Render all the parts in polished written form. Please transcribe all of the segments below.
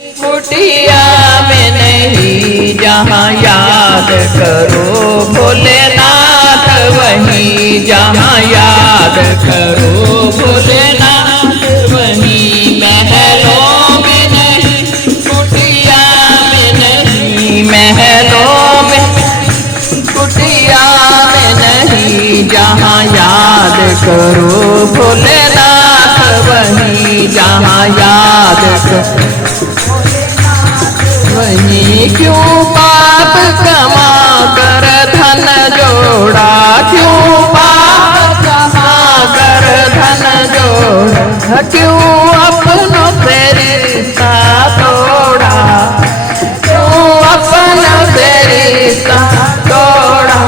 कुटिया में नहीं जहाँ याद करो भोलेनाथ, वहीं जहाँ याद करो भोलेनाथ, वहीं महलों में नहीं, कुटिया में नहीं, महलों में कुटिया में नहीं, जहाँ याद करो भोलेनाथ, वहीं जहाँ याद करो वहीं। क्यों पाप कमा कर धन जोड़ा, क्यों पाप कमा कर धन जोड़ा, क्यों अपनों से रिश्ता तोड़ा, क्यों अपनों से रिश्ता तोड़ा।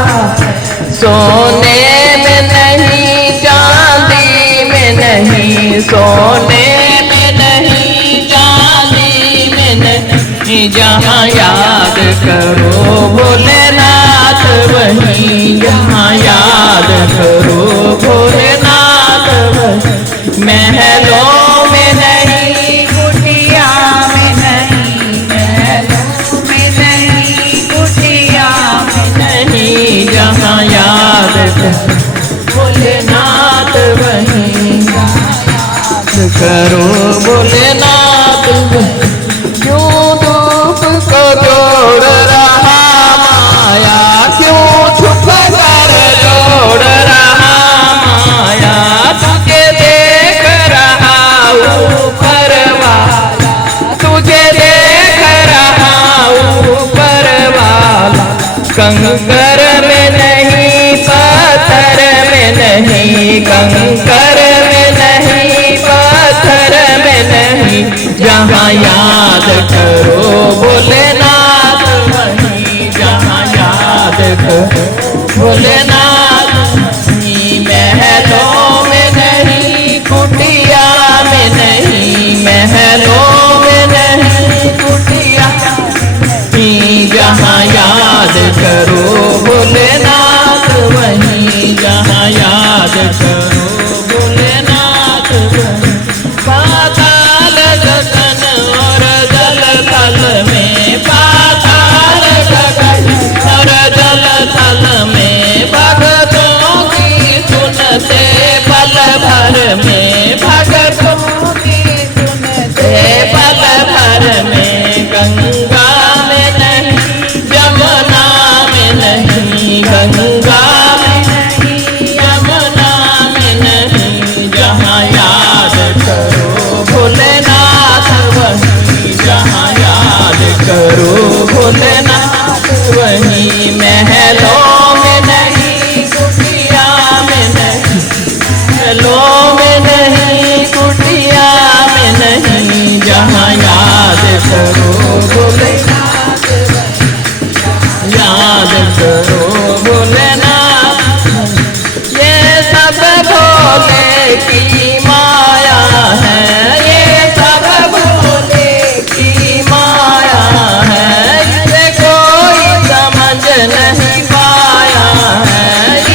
सोने में नहीं चांदी में नहीं, सोने में नहीं चांदी में नहीं, जहाँ याद करो भोलेनाथ, वहीं जहाँ याद करो भोलेनाथ, वहीं महलों में नहीं, कुटिया में नहीं, महलों में नहीं, कुटिया में नहीं, जहाँ याद करो भोलेनाथ, वहीं याद करो भोलेनाथ। क्यों धूप को जोड़ रहा माया, क्यों छुप कर जोड़ रहा माया, तुझे देख रहा ऊपर वाला, तुझे देख रहा ऊपर वाला। कंकर में नहीं, पत्थर में नहीं, कंकर में नहीं, पत्थर में नहीं, जहाँ याद करो भोलेनाथ, वहीं जहाँ याद करो भोलेनाथ, वहीं महलों में नहीं, कुटिया में नहीं, महलों में नहीं, कुटिया में, जहाँ याद करो भोलेनाथ, वहीं जहाँ याद करो भोलेनाथ, वहीं। पाताल गगन और जल थल में, पाताल गगन और जल थल में, भगतों की सुनते पल भर में, भगतों की सुनते पल भर में। गंगा में नहीं, यमुना में नहीं, गंगा में नहीं, यमुना में नहीं, जहाँ याद करो भोलेनाथ, वहीं जहाँ याद करो भोलेनाथ, वहीं महलों में नहीं, कुटिया में नहीं, महलों में नहीं, कुटिया में नहीं, जहाँ याद करो भोलेनाथ, याद करो भोलेनाथ। ये सब भोले की माया है, ये सब भोले की माया है, इसे कोई समझ नहीं पाया है,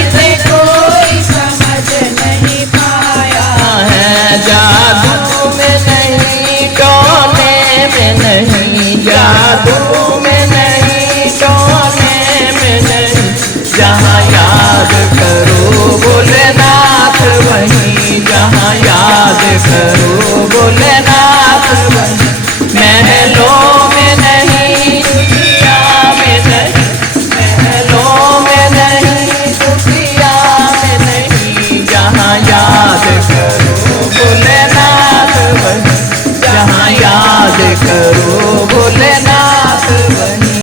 इसे कोई समझ नहीं पाया है। जादू में नहीं, टोने में नहीं, जादू में नहीं, टोने में नहीं, जहाँ याद करो भोलेनाथ, वहीं जहाँ याद करो भोले